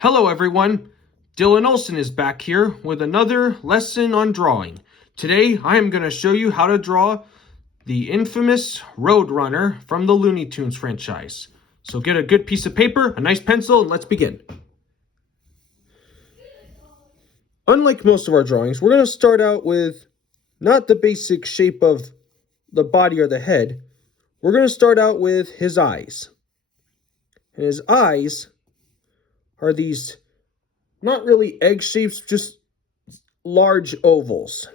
Hello everyone, Dylan Olson is back here with another lesson on drawing. Today I am going to show you how to draw the infamous Roadrunner from the Looney Tunes franchise. So get a good piece of paper, a nice pencil, and let's begin. Unlike most of our drawings, we're going to start out with not the basic shape of the body or the head. We're going to start out with his eyes. And his eyes are these not really egg shapes, just large ovals.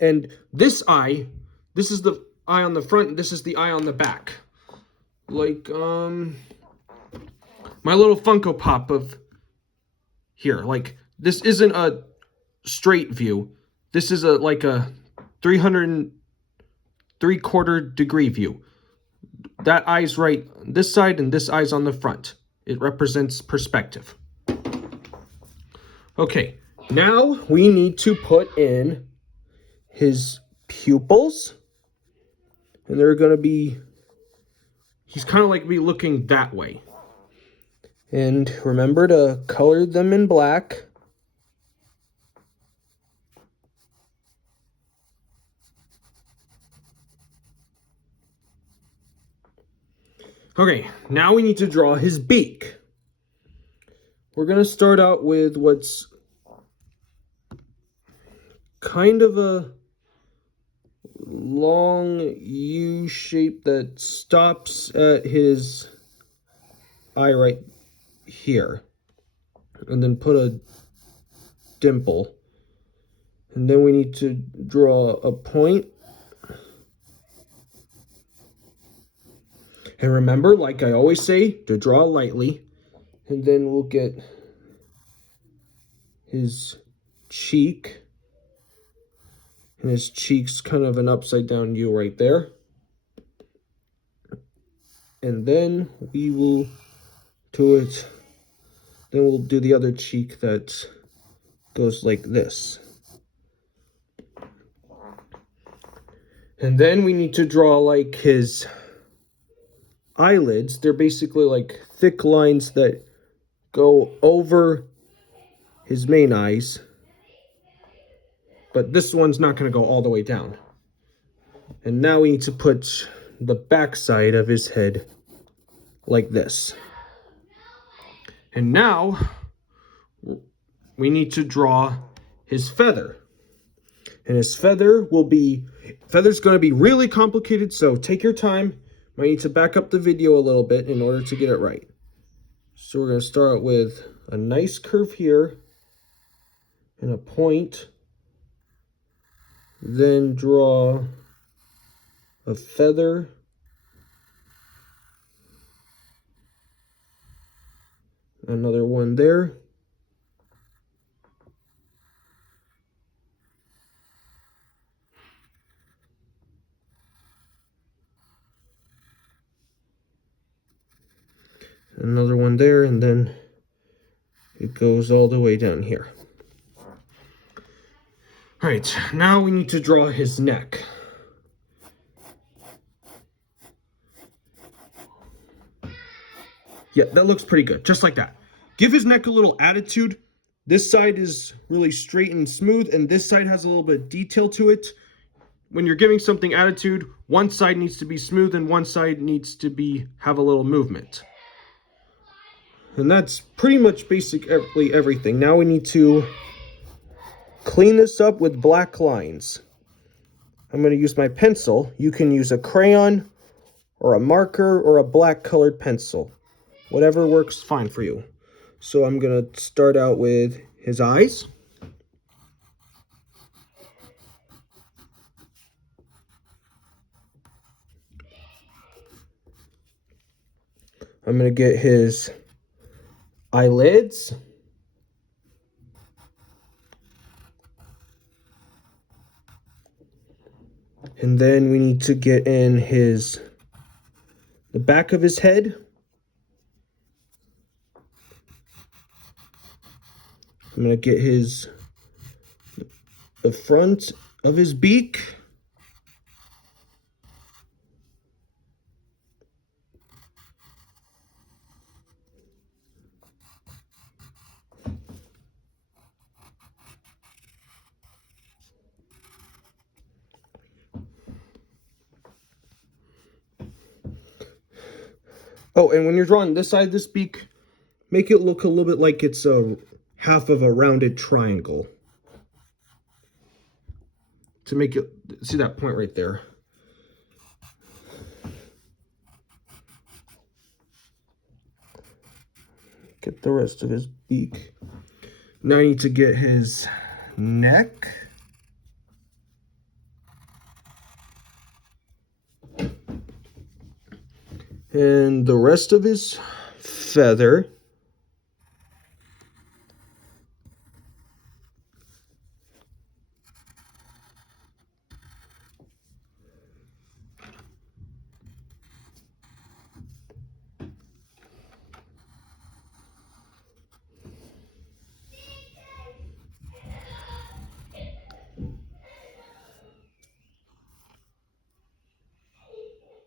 And this eye, this is the eye on the front, and this is the eye on the back. Like, my little Funko Pop of here. Like, this isn't a straight view. This is like a 303/4 degree view. That eye's right on this side, and this eye's on the front. It represents perspective. Okay, now we need to put in his pupils. And they're going to be, he's kind of like me looking that way. And remember to color them in black. Okay, now we need to draw his beak. We're going to start out with what's kind of a long U shape that stops at his eye right here. And then put a dimple. And then we need to draw a point. And remember, like I always say, to draw lightly. And then we'll get his cheek. And his cheek's kind of an upside down U right there. And then we will do it. Then we'll do the other cheek that goes like this. And then we need to draw like his eyelids. They're basically like thick lines that go over his main eyes. But this one's not going to go all the way down. And now we need to put the back side of his head like this. And now we need to draw his feather. And his feather's going to be really complicated, so take your time. Might need to back up the video a little bit in order to get it right. So we're going to start with a nice curve here and a point. Then draw a feather. Another one there. Another one there, and then it goes all the way down here. All right, now we need to draw his neck. Yeah, that looks pretty good, just like that. Give his neck a little attitude. This side is really straight and smooth, and this side has a little bit of detail to it. When you're giving something attitude, one side needs to be smooth and one side needs to have a little movement. And that's pretty much basically everything. Now we need to clean this up with black lines. I'm going to use my pencil. You can use a crayon or a marker or a black colored pencil. Whatever works fine for you. So I'm going to start out with his eyes. I'm going to get his eyelids. And then we need to get in the back of his head. I'm going to get the front of his beak. Oh, and when you're drawing this side of this beak, make it look a little bit like it's a half of a rounded triangle. To make it, see that point right there? Get the rest of his beak. Now I need to get his neck. And the rest of his feather.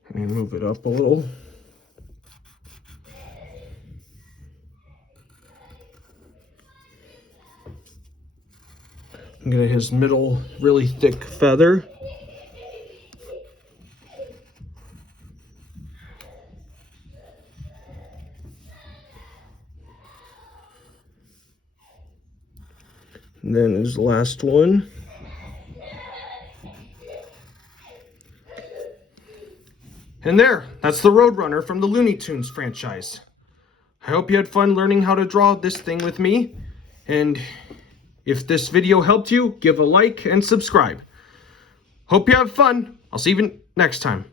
Let me move it up a little. I'm gonna get his middle really thick feather. And then his last one. And there, that's the Roadrunner from the Looney Tunes franchise. I hope you had fun learning how to draw this thing with me. And if this video helped you, give a like and subscribe. Hope you have fun. I'll see you next time.